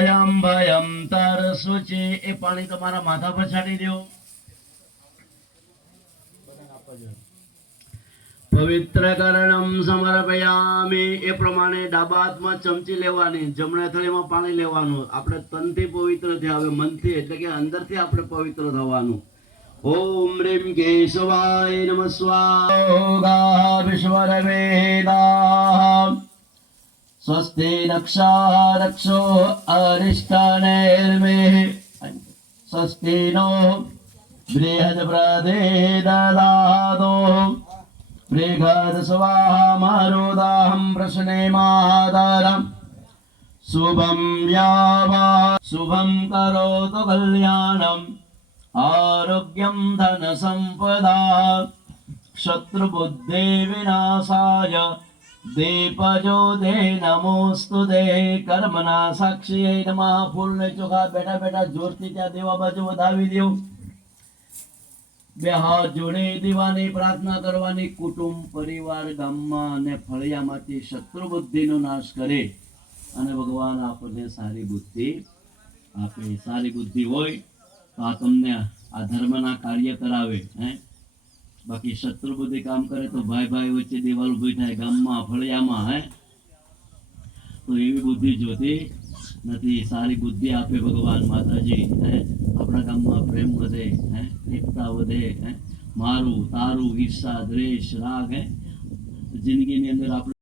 અયમ ભયમ તરસુચિ એ પાણી તમારા માથા પર છાંટી દો. પવિત્રકરણમ સમર્પયામિ એ પ્રમાણે ડાબા હાથમાં ચમચી લેવાની, જમણા થળીમાં પાણી લેવાનું. આપણે તનથી પવિત્ર થયા, હવે મનથી એટલે કે અંદરથી આપણે પવિત્ર થવાનું. ઓમ રીમ કેશવાય નમઃ સ્વાહા વિશ્વરવેદા સ્વસ્તિ રક્ષા રક્ષો અરિષ્ટનેર્મે સ્વસ્તિ નો બૃહસ્પતિ દદાતો બૃહદ સ્વાહા મારુદાહમ પ્રશ્ને માતરમ શુભમ યાવા શુભમ કરોતુ કલ્યાણમ આરોગ્યમ ધન સંપદા શત્રુબુદ્ધિ વિનાશાય દીપજ્યોતે નમોસ્તુતે. કર્મના સાક્ષી નમઃ. ફૂલને ચોખા બેઠા બેઠા જોરથી ત્યાં દેવા બાજુ વધાવી દો. બે હાથ જોડે દીવાની પ્રાર્થના કરવાની. કુટુંબ પરિવાર ગામમાં અને ફળિયામાંથી શત્રુ બુદ્ધિનો નાશ કરે અને ભગવાન આપણને સારી બુદ્ધિ આપે. સારી બુદ્ધિ હોય તો આ તમને આ ધર્મના કાર્ય કરાવે. બાકી શત્રુ બુદ્ધિ કામ કરે તો ભાઈ ભાઈ વચ્ચે દિવાલ ઉભી થાય, ગામમાં ફળિયામાં. તો એવી બુદ્ધિ જોતી નથી. સારી બુદ્ધિ આપે ભગવાન માતાજી. આપણા ગામમાં પ્રેમ વધે, એકતા વધે. મારું તારું ઈર્ષા દ્વેષ રાગ જિંદગીની અંદર આપણે